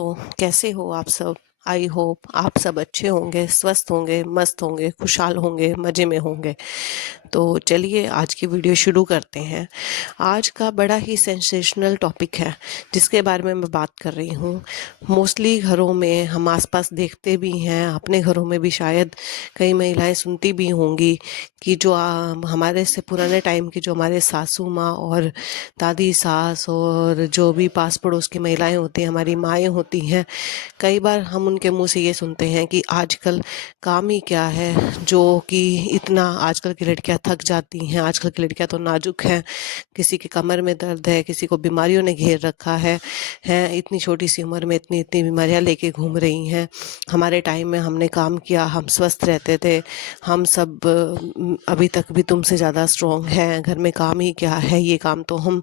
दोस्तों, कैसे हो आप सब। आई होप आप सब अच्छे होंगे, स्वस्थ होंगे, मस्त होंगे, खुशहाल होंगे, मज़े में होंगे। तो चलिए आज की वीडियो शुरू करते हैं। आज का बड़ा ही सेंसेशनल टॉपिक है जिसके बारे में मैं बात कर रही हूँ। मोस्टली घरों में हम आसपास देखते भी हैं, अपने घरों में भी शायद कई महिलाएं सुनती भी होंगी कि जो हमारे से पुराने टाइम की जो हमारे सासू माँ और दादी सास और जो भी पास पड़ोस की महिलाएं होती हैं, हमारी माएँ होती हैं, कई बार हम उनके मुंह से ये सुनते हैं कि आजकल काम ही क्या है जो कि इतना आजकल की लड़कियां थक जाती हैं, आजकल की लड़कियां तो नाजुक हैं, किसी की कमर में दर्द है, किसी को बीमारियों ने घेर रखा है इतनी छोटी सी उम्र में इतनी इतनी बीमारियां लेके घूम रही हैं। हमारे टाइम में हमने काम किया, हम स्वस्थ रहते थे, हम सब अभी तक भी तुमसे ज़्यादा स्ट्रॉन्ग हैं, घर में काम ही क्या है, ये काम तो हम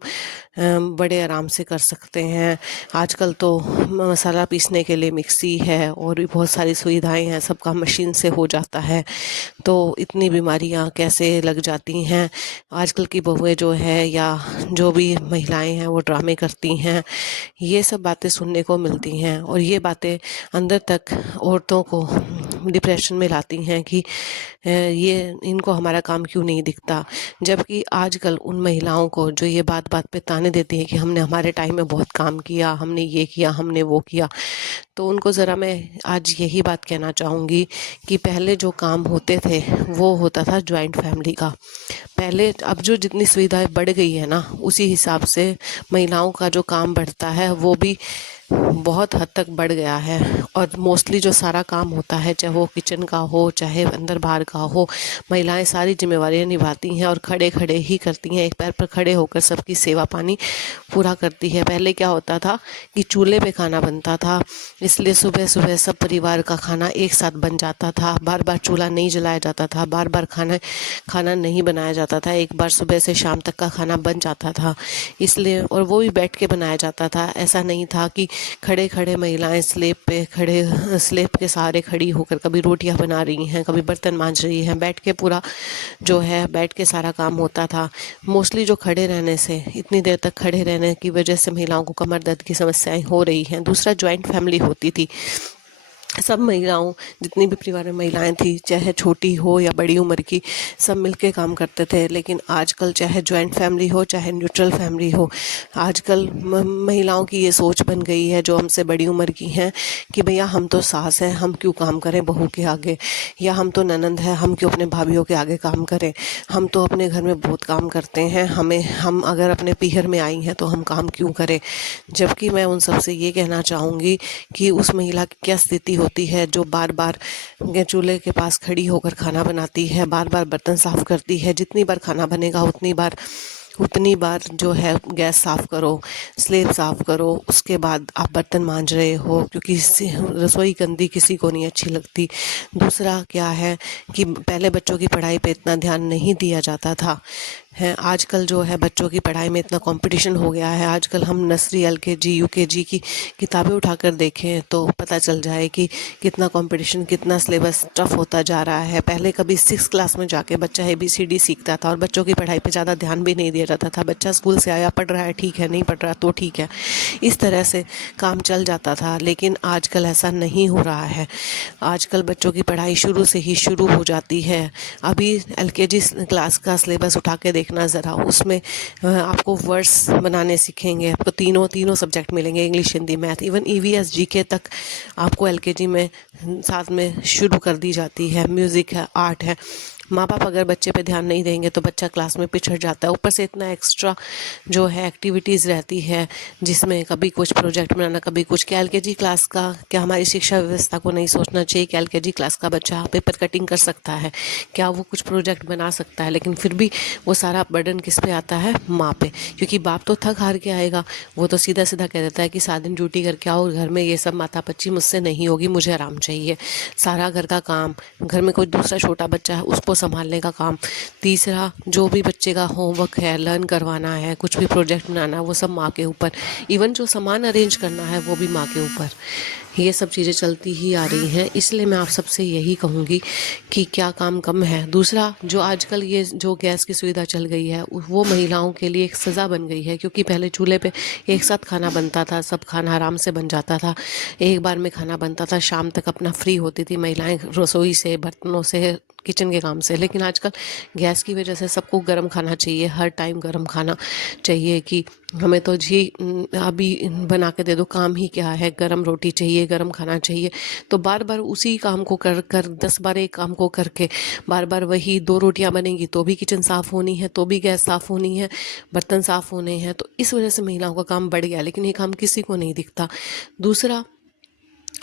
बड़े आराम से कर सकते हैं। आजकल तो मसाला पीसने के लिए मिक्सी है और भी बहुत सारी सुविधाएं हैं, सब काम मशीन से हो जाता है, तो इतनी बीमारियां कैसे लग जाती हैं। आजकल की बहुएं जो है या जो भी महिलाएं हैं वो ड्रामे करती हैं, ये सब बातें सुनने को मिलती हैं और ये बातें अंदर तक औरतों को डिप्रेशन में लाती हैं कि ये इनको हमारा काम क्यों नहीं दिखता। जबकि आजकल उन महिलाओं को जो ये बात बात पे ताने देती हैं कि हमने हमारे टाइम में बहुत काम किया, हमने ये किया, हमने वो किया, तो उनको ज़रा मैं आज यही बात कहना चाहूँगी कि पहले जो काम होते थे वो होता था जॉइंट फैमिली का। पहले अब जो जितनी सुविधाएं बढ़ गई है ना, उसी हिसाब से महिलाओं का जो काम बढ़ता है वो भी बहुत हद तक बढ़ गया है। और मोस्टली जो सारा काम होता है, चाहे वो किचन का हो चाहे अंदर बाहर का हो, महिलाएं सारी जिम्मेवारियां निभाती हैं और खड़े खड़े ही करती हैं, एक पैर पर खड़े होकर सबकी सेवा पानी पूरा करती है। पहले क्या होता था कि चूल्हे पे खाना बनता था, इसलिए सुबह सुबह सब परिवार का खाना एक साथ बन जाता था, बार बार चूल्हा नहीं जलाया जाता था, बार बार खाना नहीं बनाया जाता था, एक बार सुबह से शाम तक का खाना बन जाता था। इसलिए और वो भी बैठ के बनाया जाता था, ऐसा नहीं था कि खड़े खड़े महिलाएं स्लेब के सहारे खड़ी होकर कभी रोटियां बना रही हैं, कभी बर्तन मांज रही हैं। बैठ के पूरा जो है बैठ के सारा काम होता था। मोस्टली जो खड़े रहने से, इतनी देर तक खड़े रहने की वजह से महिलाओं को कमर दर्द की समस्याएं हो रही हैं। दूसरा, जॉइंट फैमिली होती थी, सब महिलाओं, जितनी भी परिवार में महिलाएं थी, चाहे छोटी हो या बड़ी उम्र की, सब मिलके काम करते थे। लेकिन आजकल चाहे जॉइंट फैमिली हो चाहे न्यूट्रल फैमिली हो, आजकल महिलाओं की ये सोच बन गई है जो हमसे बड़ी उम्र की हैं कि भैया हम तो सास हैं, हम क्यों काम करें बहू के आगे, या हम तो ननंद है, हम क्यों अपने भाभीियों के आगे काम करें, हम तो अपने घर में बहुत काम करते हैं, हम अगर अपने पीहर में आई हैं तो हम काम क्यों करें। जबकि मैं उन सबसे ये कहना चाहूँगी कि उस महिला की क्या स्थिति होती है जो बार बार चूल्हे के पास खड़ी होकर खाना बनाती है, बार बार बर्तन साफ करती है। जितनी बार खाना बनेगा उतनी बार जो है गैस साफ़ करो, स्लेब साफ़ करो, उसके बाद आप बर्तन मांज रहे हो, क्योंकि रसोई गंदी किसी को नहीं अच्छी लगती। दूसरा क्या है कि पहले बच्चों की पढ़ाई पे इतना ध्यान नहीं दिया जाता था, है आजकल जो है बच्चों की पढ़ाई में इतना कंपटीशन हो गया है। आजकल हम नर्सरी, एलकेजी, यूकेजी की किताबें उठाकर देखें तो पता चल जाए कि कितना कंपटीशन, कितना सिलेबस टफ होता जा रहा है। पहले कभी 6 क्लास में जाके बच्चा ABCD सीखता था और बच्चों की पढ़ाई पे ज़्यादा ध्यान भी नहीं दिया जाता था। बच्चा स्कूल से आया, पढ़ रहा है ठीक है, नहीं पढ़ रहा तो ठीक है, इस तरह से काम चल जाता था। लेकिन आजकल ऐसा नहीं हो रहा है। आजकल बच्चों की पढ़ाई शुरू से ही शुरू हो जाती है। अभी LKG क्लास का सिलेबस उठा के देखना ज़रा, उसमें आपको वर्ड्स बनाने सीखेंगे, आपको तीनों सब्जेक्ट मिलेंगे, English, Hindi, math, even EVS GK तक आपको LKG में साथ में शुरू कर दी जाती है। म्यूज़िक है, आर्ट है। माँ बाप अगर बच्चे पे ध्यान नहीं देंगे तो बच्चा क्लास में पिछड़ जाता है। ऊपर से इतना एक्स्ट्रा जो है एक्टिविटीज़ रहती है, जिसमें कभी कुछ प्रोजेक्ट बनाना, कभी कुछ। क्या LKG क्लास का, क्या हमारी शिक्षा व्यवस्था को नहीं सोचना चाहिए कि LKG क्लास का बच्चा पेपर कटिंग कर सकता है, क्या वो कुछ प्रोजेक्ट बना सकता है? लेकिन फिर भी वो सारा बर्डन किस पे आता है? माँ पे। क्योंकि बाप तो थक हार के आएगा, वो तो सीधा सीधा कह देता है कि 7 दिन ड्यूटी करके आओ, घर में ये सब माथापच्ची मुझसे नहीं होगी, मुझे आराम चाहिए। सारा घर का काम, घर में कोई दूसरा छोटा बच्चा है उसको संभालने का काम। तीसरा, जो भी बच्चे का होमवर्क है, लर्न करवाना है, कुछ भी प्रोजेक्ट बनाना है, वो सब माँ के ऊपर। इवन जो सामान अरेंज करना है वो भी माँ के ऊपर। ये सब चीज़ें चलती ही आ रही हैं, इसलिए मैं आप सबसे यही कहूँगी कि क्या काम कम है। दूसरा, जो आजकल ये जो गैस की सुविधा चल गई है वो महिलाओं के लिए एक सज़ा बन गई है, क्योंकि पहले चूल्हे पे एक साथ खाना बनता था, सब खाना आराम से बन जाता था, एक बार में खाना बनता था, शाम तक अपना फ्री होती थी महिलाएं रसोई से, बर्तनों से, किचन के काम से। लेकिन आजकल गैस की वजह से सबको गर्म खाना चाहिए, हर टाइम गर्म खाना चाहिए कि हमें तो जी अभी बना के दे दो, काम ही क्या है, गर्म रोटी चाहिए, गर्म खाना चाहिए। तो बार बार उसी काम को कर कर 10 बार एक काम को करके बार बार वही 2 रोटियां बनेंगी तो भी किचन साफ़ होनी है, तो भी गैस साफ़ होनी है, बर्तन साफ़ होने हैं। तो इस वजह से महिलाओं का काम बढ़ गया, लेकिन ये काम किसी को नहीं दिखता। दूसरा,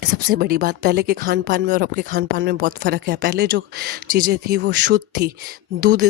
सबसे बड़ी बात, पहले के खान पान में और अब के खान पान में बहुत फ़र्क है। पहले जो चीज़ें थी वो शुद्ध थी, दूध,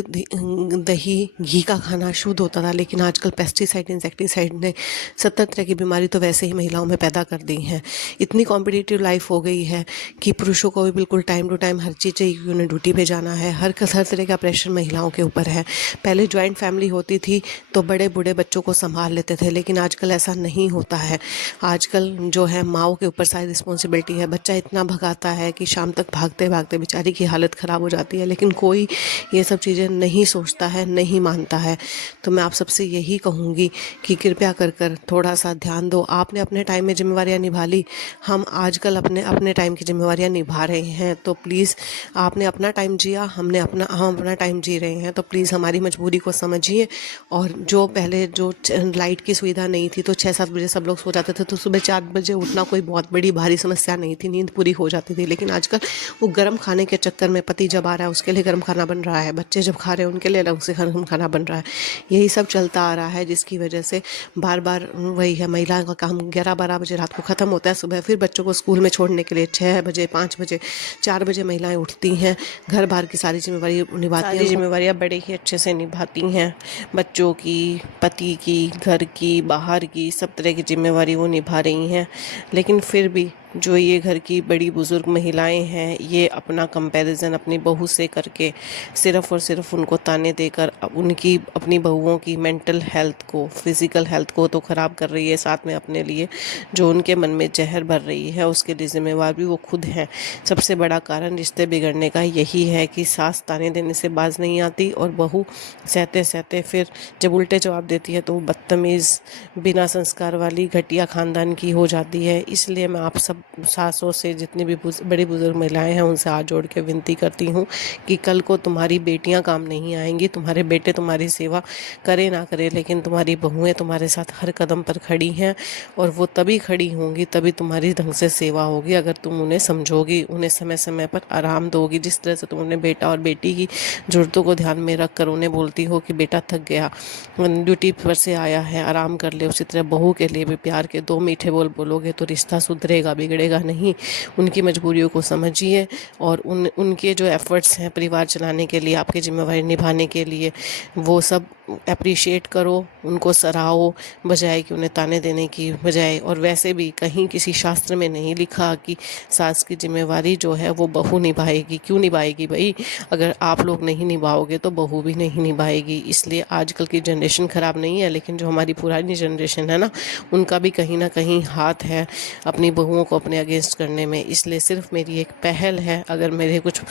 दही, घी का खाना शुद्ध होता था। लेकिन आजकल पेस्टिसाइड, इंसेक्टिसाइड ने 70 तरह की बीमारी तो वैसे ही महिलाओं में पैदा कर दी हैं। इतनी कॉम्पिटिटिव लाइफ हो गई है कि पुरुषों को भी बिल्कुल टाइम टू टाइम हर चीज़ चाहिए, उन्हें ड्यूटी पे जाना है, हर तरह का प्रेशर महिलाओं के ऊपर है। पहले जॉइंट फैमिली होती थी तो बड़े बूढ़े बच्चों को संभाल लेते थे, लेकिन आजकल ऐसा नहीं होता है। आजकल जो है माओ के ऊपर सारी रिस्पॉन्सिबिलिटी है। बच्चा इतना भगाता है कि शाम तक भागते भागते बेचारी की हालत ख़राब हो जाती है, लेकिन कोई ये सब चीज़ें नहीं सोचता है, नहीं मानता है। तो मैं आप सबसे यही कहूँगी कि कृपया कर कर थोड़ा सा ध्यान दो। आपने अपने टाइम में जिम्मेवारियाँ निभा ली, हम आजकल अपने अपने टाइम की जिम्मेवारियाँ निभा रहे हैं। तो प्लीज़, आपने अपना टाइम जिया, हम अपना टाइम जी रहे हैं, तो प्लीज़ हमारी मजबूरी को समझिए। और जो पहले जो लाइट की सुविधा नहीं थी तो 6-7 बजे सब लोग सो जाते थे, तो सुबह 4 बजे उठना कोई बहुत बड़ी भारी समस्या नहीं थी, नींद पूरी हो जाती थी। लेकिन आजकल वो गर्म खाने के चक्कर में, पति जब आ रहा है उसके लिए गर्म खाना बन रहा है, बच्चे जब खा रहे हैं उनके लिए अलग से गर्म खाना बन रहा है, यही सब चलता आ रहा है, जिसकी वजह से बार बार वही है, महिलाओं का काम 11-12 बजे रात को ख़त्म होता है, सुबह फिर बच्चों को स्कूल में छोड़ने के लिए 6 बजे, 5 बजे, 4 बजे महिलाएं उठती हैं, घर बार की सारी जिम्मेवारी निभाती हैं, जिम्मेवारियाँ बड़े ही अच्छे से निभाती हैं, बच्चों की, पति की, घर की, बाहर की, सब तरह की जिम्मेवारी वो निभा रही हैं। लेकिन फिर भी जो ये घर की बड़ी बुज़ुर्ग महिलाएं हैं, ये अपना कंपैरिजन अपनी बहू से करके सिर्फ़ और सिर्फ उनको ताने देकर उनकी, अपनी बहुओं की मेंटल हेल्थ को, फिज़िकल हेल्थ को तो ख़राब कर रही है, साथ में अपने लिए जो उनके मन में जहर भर रही है उसके लिए ज़िम्मेवार भी वो खुद हैं। सबसे बड़ा कारण रिश्ते बिगड़ने का यही है कि सास ताने देने से बाज नहीं आती, और बहू सहते सहते फिर जब उल्टे जवाब देती है तो वो बदतमीज़, बिना संस्कार वाली, घटिया ख़ानदान की हो जाती है। इसलिए मैं आप सब सासों से, जितनी भी बड़ी बुजुर्ग महिलाएं हैं, उनसे हाथ जोड़ के विनती करती हूँ कि कल को तुम्हारी बेटियां काम नहीं आएंगी, तुम्हारे बेटे तुम्हारी सेवा करे ना करे, लेकिन तुम्हारी बहुएं तुम्हारे साथ हर कदम पर खड़ी हैं, और वो तभी खड़ी होंगी, तभी तुम्हारी ढंग से सेवा होगी अगर तुम उन्हें समझोगी, उन्हें समय समय पर आराम दोगी। जिस तरह से तुम अपने बेटा और बेटी की ज़रूरतों को ध्यान में रख कर उन्हें बोलती हो कि बेटा थक गया, ड्यूटी पर से आया है, आराम कर ले, उसी तरह बहू के लिए भी प्यार के 2 मीठे बोल बोलोगे तो रिश्ता सुधरेगा, बिगड़ेगा नहीं। उनकी मजबूरियों को समझिए, और उनके जो एफ़र्ट्स हैं परिवार चलाने के लिए, आपकी जिम्मेवारी निभाने के लिए, वो सब अप्रिशिएट करो, उनको सराहो, बजाय कि उन्हें ताने देने की बजाय। और वैसे भी कहीं किसी शास्त्र में नहीं लिखा कि सास की जिम्मेवारी जो है वो बहू निभाएगी। क्यों निभाएगी भाई? अगर आप लोग नहीं निभाओगे तो बहू भी नहीं निभाएगी। इसलिए आजकल की जनरेशन ख़राब नहीं है, लेकिन जो हमारी पुरानी जनरेशन है ना, उनका भी कहीं ना कहीं हाथ है अपनी बहुओं को अपने अगेंस्ट करने में। इसलिए सिर्फ मेरी एक पहल है, अगर मेरे कुछ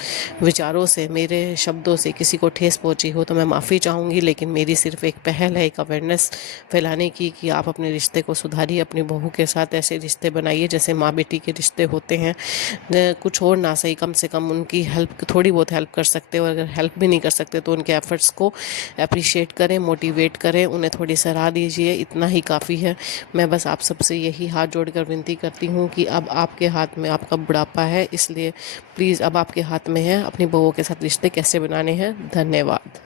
विचारों से, मेरे शब्दों से किसी को ठेस पहुंची हो तो मैं माफ़ी चाहूँगी, लेकिन मेरी सिर्फ एक पहल है, एक अवेयरनेस फैलाने की कि आप अपने रिश्ते को सुधारिए, अपनी बहू के साथ ऐसे रिश्ते बनाइए जैसे माँ बेटी के रिश्ते होते हैं। कुछ और ना सही, कम से कम उनकी हेल्प, थोड़ी बहुत हेल्प कर सकते हो, अगर हेल्प भी नहीं कर सकते तो उनके एफर्ट्स को अप्रिशिएट करें, मोटिवेट करें, उन्हें थोड़ी सलाह दीजिए, इतना ही काफ़ी है। मैं बस आप सबसे यही हाथ जोड़कर विनती करती हूँ कि अब आपके हाथ में आपका बुढ़ापा है, इसलिए प्लीज़ अब आपके हाथ में है अपनी बहुओं के साथ रिश्ते कैसे बनाने हैं। धन्यवाद।